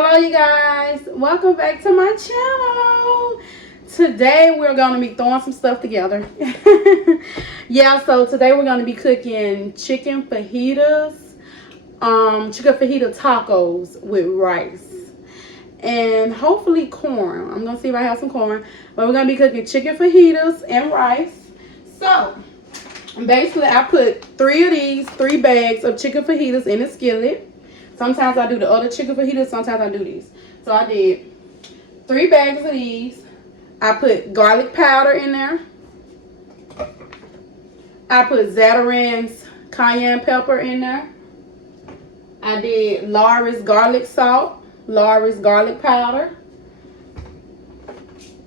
Hello you guys, welcome back to my channel. Today we're going to be throwing some stuff together. Yeah, so today we're going to be cooking chicken fajitas, chicken fajita tacos with rice and hopefully corn. I'm going to see if I have some corn, but we're going to be cooking chicken fajitas and rice. So basically I put three bags of chicken fajitas in a skillet. Sometimes I do the other chicken fajitas, sometimes I do these. So I did 3 bags of these. I put garlic powder in there. I put Zatarain's cayenne pepper in there. I did Lawry's garlic salt, Lawry's garlic powder.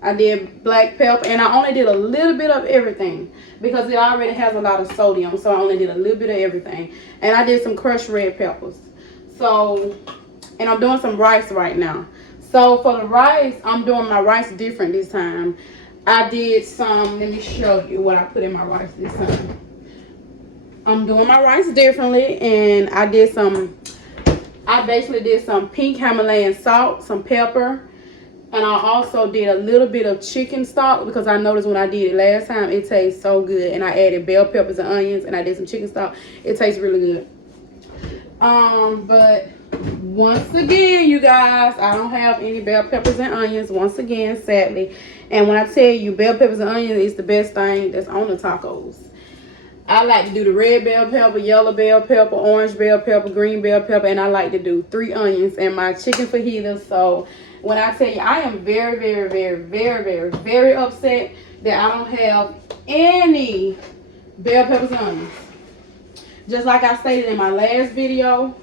I did black pepper, and I only did a little bit of everything because it already has a lot of sodium, so I only did a little bit of everything. And I did some crushed red peppers. So, and I'm doing some rice right now. So for the rice, I'm doing my rice different this time. I did some, let me show you what I put in my rice this time. I'm doing my rice differently, and I basically did some pink Himalayan salt, some pepper, and I also did a little bit of chicken stock because I noticed when I did it last time, it tastes so good. And I added bell peppers and onions, and I did some chicken stock. It tastes really good. But once again, you guys, I don't have any bell peppers and onions once again, sadly. And when I tell you bell peppers and onions is the best thing that's on the tacos. I like to do the red bell pepper, yellow bell pepper, orange bell pepper, green bell pepper, and I like to do 3 onions in my chicken fajitas. So when I tell you, I am very, very, very, very, very, very upset that I don't have any bell peppers and onions. Just like I stated in my last video,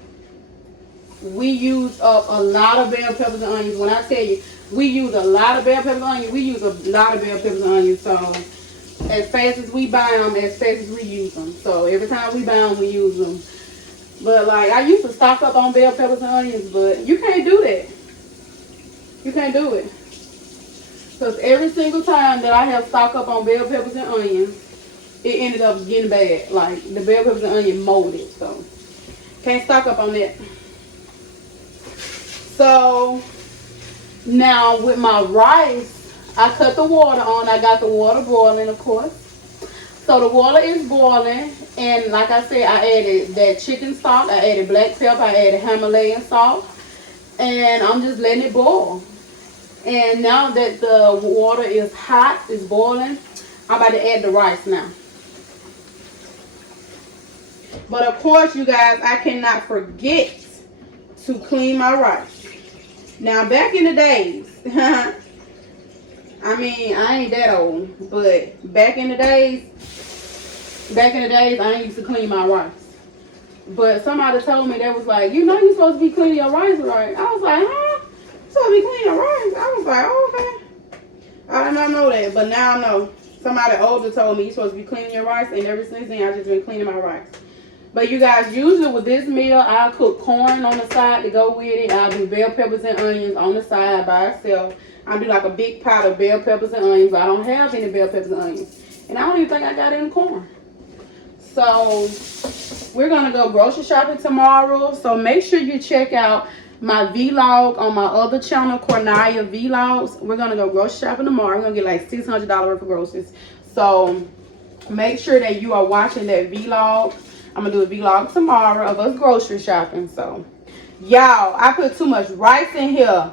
we use up a lot of bell peppers and onions. When I tell you, we use a lot of bell peppers and onions, we use a lot of bell peppers and onions. So as fast as we buy them, as fast as we use them. So every time we buy them, we use them. But like, I used to stock up on bell peppers and onions, but you can't do that. You can't do it. Because every single time that I have stocked up on bell peppers and onions, it ended up getting bad. Like, the bell peppers and onion molded. So, can't stock up on that. So, now with my rice, I cut the water on. I got the water boiling, of course. So, the water is boiling. And like I said, I added that chicken stock. I added black pepper. I added Himalayan salt. And I'm just letting it boil. And now that the water is hot, it's boiling, I'm about to add the rice now. But of course, you guys, I cannot forget to clean my rice. Now, back in the days, I mean, I ain't that old, but back in the days, I used to clean my rice. But somebody told me, that was like, you know you're supposed to be cleaning your rice, right? I was like, huh? You're supposed to be cleaning your rice? I was like, oh, okay. I did not know that, but now I know. Somebody older told me you're supposed to be cleaning your rice, and ever since then, I've just been cleaning my rice. But you guys, usually with this meal, I'll cook corn on the side to go with it. I'll do bell peppers and onions on the side by itself. I'll do like a big pot of bell peppers and onions, but I don't have any bell peppers and onions. And I don't even think I got any corn. So, we're going to go grocery shopping tomorrow. So, make sure you check out my vlog on my other channel, Cornelia Vlogs. We're going to go grocery shopping tomorrow. We're going to get like $600 worth of groceries. So, make sure that you are watching that vlog. I'm going to do a vlog tomorrow of us grocery shopping. So, y'all, I put too much rice in here.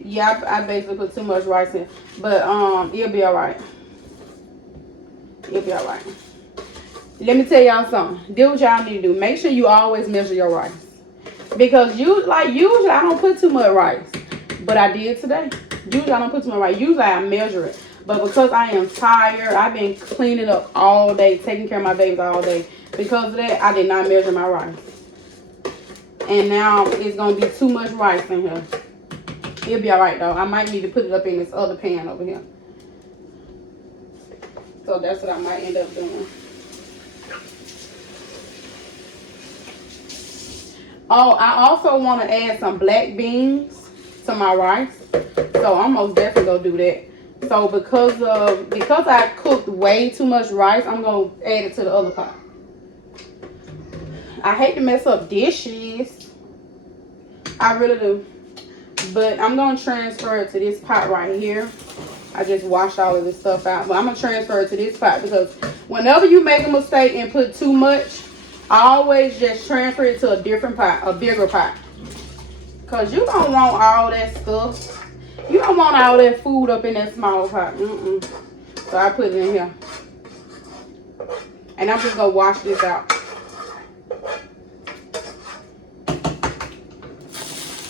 Yeah, I basically put too much rice in. But, it'll be all right. It'll be all right. Let me tell y'all something. Do what y'all need to do. Make sure you always measure your rice. Because usually I don't put too much rice. But I did today. Usually I don't put too much rice. Usually I measure it. But because I am tired, I've been cleaning up all day, taking care of my babies all day. Because of that, I did not measure my rice. And now it's going to be too much rice in here. It'll be alright though. I might need to put it up in this other pan over here. So that's what I might end up doing. Oh, I also want to add some black beans to my rice. So I'm most definitely going to do that. So because I cooked way too much rice, I'm going to add it to the other pot. I hate to mess up dishes. I really do. But I'm going to transfer it to this pot right here. I just washed all of this stuff out. But I'm going to transfer it to this pot because whenever you make a mistake and put too much, I always just transfer it to a different pot, a bigger pot. Because you don't want all that stuff. You don't want all that food up in that small pot. So I put it in here. And I'm just going to wash this out.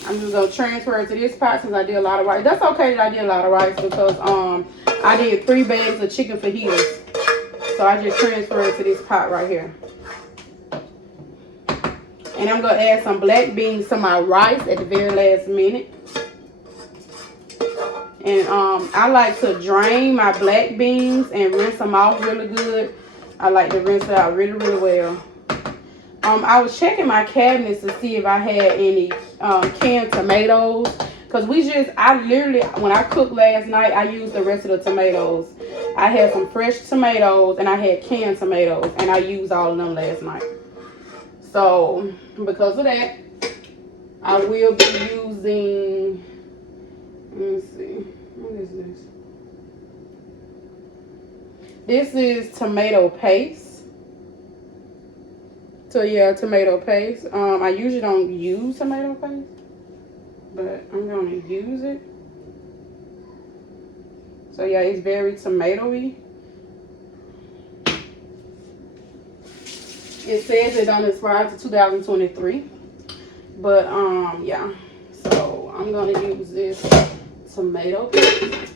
I'm just going to transfer it to this pot since I did a lot of rice. That's okay that I did a lot of rice because I did 3 bags of chicken fajitas. So I just transferred it to this pot right here. And I'm going to add some black beans to my rice at the very last minute. And I like to drain my black beans and rinse them off really good. I like to rinse it out really, really well. I was checking my cabinets to see if I had any canned tomatoes. Because I literally, when I cooked last night, I used the rest of the tomatoes. I had some fresh tomatoes and I had canned tomatoes. And I used all of them last night. So, because of that, I will be using, let me see, what is this? This is tomato paste. So yeah, tomato paste. I usually don't use tomato paste, but I'm gonna use it. So yeah, it's very tomatoey. It says it on expire to 2023, but yeah. So I'm gonna use this tomato paste.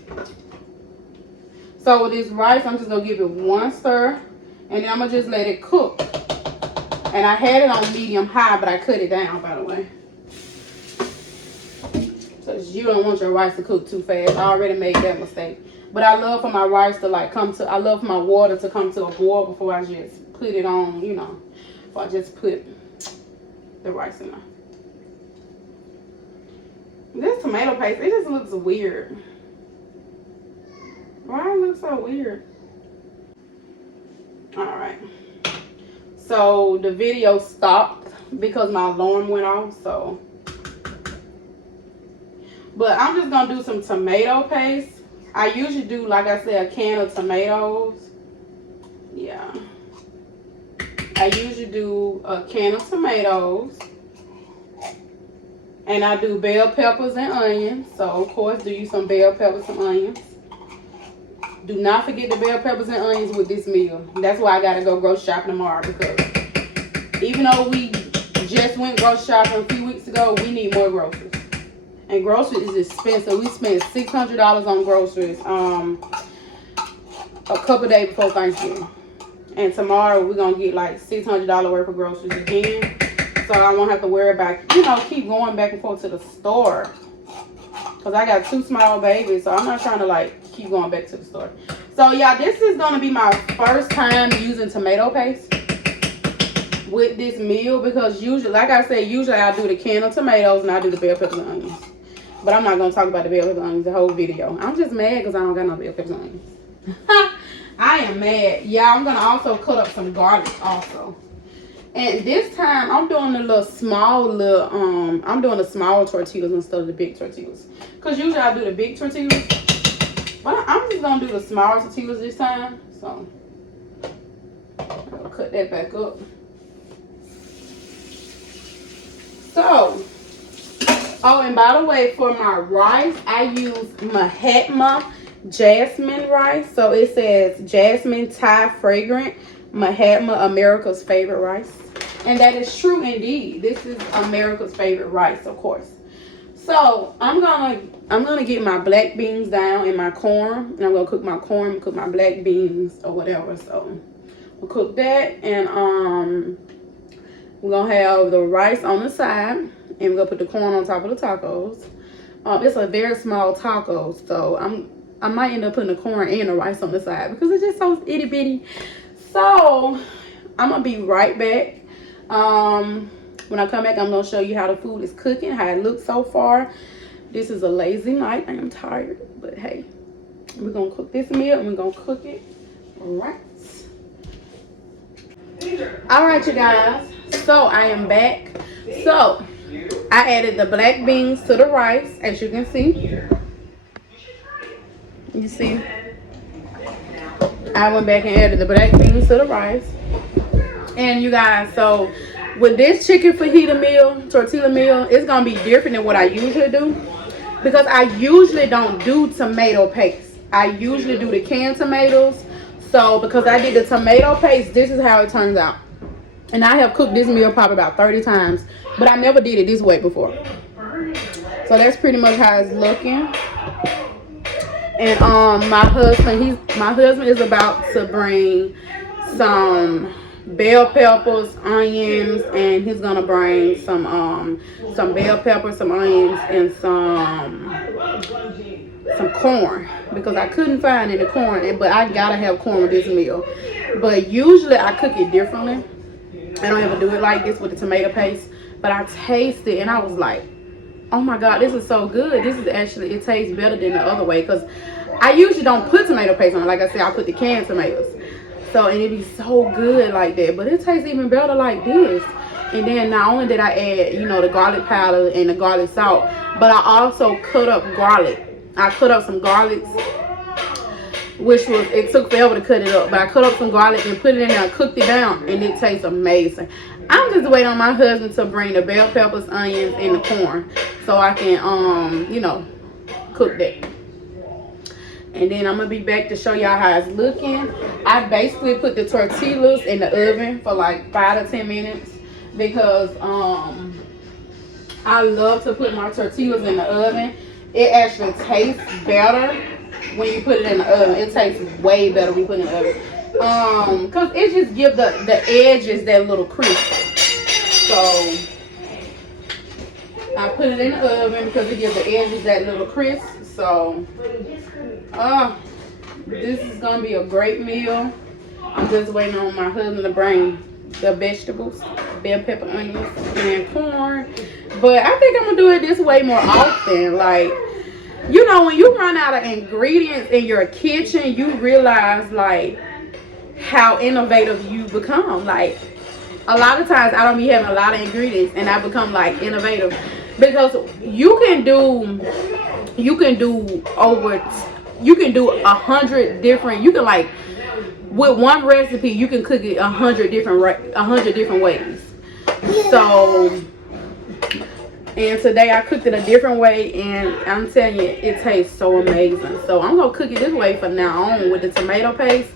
So with this rice, I'm just gonna give it 1 stir, and then I'm gonna just let it cook. And I had it on medium high, but I cut it down, by the way. So you don't want your rice to cook too fast. I already made that mistake. But I love for my rice to I love for my water to come to a boil before I just put it on, you know. Before I just put the rice in there. This tomato paste, it just looks weird. Why does it look so weird? Alright. So the video stopped because my alarm went off, so. But I'm just gonna do some tomato paste. I usually do, like I said, a can of tomatoes. Yeah. I usually do a can of tomatoes. And I do bell peppers and onions. So of course do you some bell peppers and onions. Do not forget the bell peppers and onions with this meal. That's why I gotta go grocery shopping tomorrow, because even though we just went grocery shopping a few weeks ago, we need more groceries. And groceries is expensive. We spent $600 on groceries a couple days before Thanksgiving. And tomorrow we're gonna get like $600 worth of groceries again. So I won't have to worry about, you know, keep going back and forth to the store. Because I got 2 small babies, so I'm not trying to like keep going back to the store. So yeah, this is gonna be my first time using tomato paste with this meal, because usually, like I said, usually I do the can of tomatoes and I do the bell peppers and onions. But I'm not gonna talk about the bell peppers and onions the whole video. I'm just mad because I don't got no bell peppers and onions. I am mad. Yeah, I'm gonna also cut up some garlic also. And this time I'm doing the I'm doing the small tortillas instead of the big tortillas. Because usually I do the big tortillas. But I'm just gonna do the small tortillas this time. So I'll cut that back up. So, oh, and by the way, for my rice, I use Mahatma jasmine rice. So it says jasmine Thai fragrant Mahatma, America's favorite rice. And that is true indeed. This is America's favorite rice, of course. So I'm gonna get my black beans down and my corn. And I'm gonna cook my corn, cook my black beans or whatever. So we'll cook that, and we're gonna have the rice on the side, and we're gonna put the corn on top of the tacos. It's a very small taco, so I might end up putting the corn and the rice on the side because it's just so itty bitty. So I'm gonna be right back. When I come back, I'm gonna show you how the food is cooking, how it looks so far. This is a lazy night. I am tired, but hey, we're gonna cook this meal and we're gonna cook it right. All right, you guys. So I am back. So I added the black beans to the rice, as you can see. You see? I went back and added the black beans to the rice. And you guys, so with this chicken fajita meal, tortilla meal, it's going to be different than what I usually do. Because I usually don't do tomato paste. I usually do the canned tomatoes. So because I did the tomato paste, this is how it turns out. And I have cooked this meal probably about 30 times. But I never did it this way before. So that's pretty much how it's looking. And my husband is about to bring some bell peppers, onions, and he's gonna bring some bell peppers, some onions, and some corn, because I couldn't find any corn, but I gotta have corn with this meal. But usually I cook it differently. I don't ever do it like this with the tomato paste, but I tasted it and I was like, oh my god, this is so good. This is actually, it tastes better than the other way, because I usually don't put tomato paste on it. Like I said, I put the canned tomatoes. So, and it be so good like that. But it tastes even better like this. And then not only did I add, you know, the garlic powder and the garlic salt, but I also cut up garlic. I cut up some garlics, which was, it took forever to cut it up. But I cut up some garlic and put it in there, cooked it down, and it tastes amazing. I'm just waiting on my husband to bring the bell peppers, onions, and the corn, so I can, you know, cook that. And then I'm gonna be back to show y'all how it's looking. I basically put the tortillas in the oven for like 5 to 10 minutes because I love to put my tortillas in the oven. It actually tastes better when you put it in the oven. It tastes way better when you put it in the oven. Cause it just gives the edges that little crisp. So I put it in the oven because it gives the edges that little crisp. So this is gonna be a great meal. I'm just waiting on my husband to bring the vegetables, bell pepper, onions, and corn. But I think I'm gonna do it this way more often. Like, you know, when you run out of ingredients in your kitchen, you realize like how innovative you become. Like, a lot of times I don't be having a lot of ingredients and I become like innovative, because you can do 100 different, you can, like, with one recipe you can cook it 100 different ways. So, and today I cooked it a different way, and I'm telling you, it tastes so amazing. So I'm gonna cook it this way from now on with the tomato paste,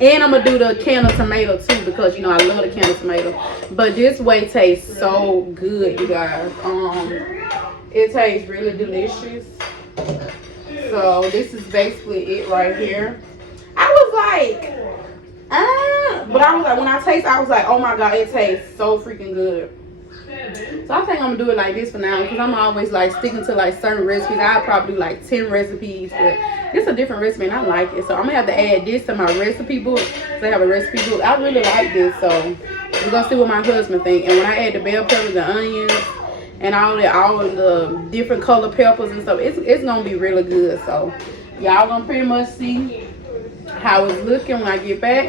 and I'm gonna do the can of tomato too, because you know I love the can of tomato. But this way tastes so good, you guys. It tastes really delicious. So this is basically it right here. I was like, but I was like, when I taste, I was like, oh my god, it tastes so freaking good. So I think I'm gonna do it like this for now, because I'm always like sticking to like certain recipes. I'll probably do like 10 recipes, but it's a different recipe and I like it. So I'm gonna have to add this to my recipe book. So I have a recipe book. I really like this, so we're gonna see what my husband thinks. And when I add the bell peppers, the onions, and all of the different color peppers and stuff, it's gonna be really good. So y'all gonna pretty much see how it's looking when I get back.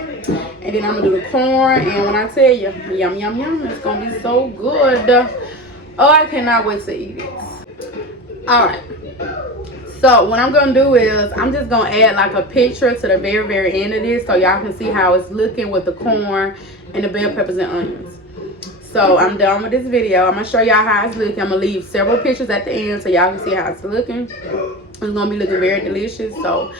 And then I'm gonna do the corn, and when I tell you, yum yum yum, it's gonna be so good. Oh, I cannot wait to eat it. All right, so what I'm gonna do is I'm just gonna add like a picture to the very, very end of this, so y'all can see how it's looking with the corn and the bell peppers and onions. So I'm done with this video. I'm gonna show y'all how it's looking. I'm gonna leave several pictures at the end so y'all can see how it's looking. It's gonna be looking very delicious. So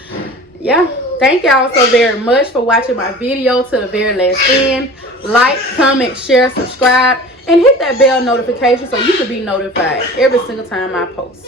yeah, thank y'all so very much for watching my video to the very last end. Like, comment, share, subscribe, and hit that bell notification so you can be notified every single time I post.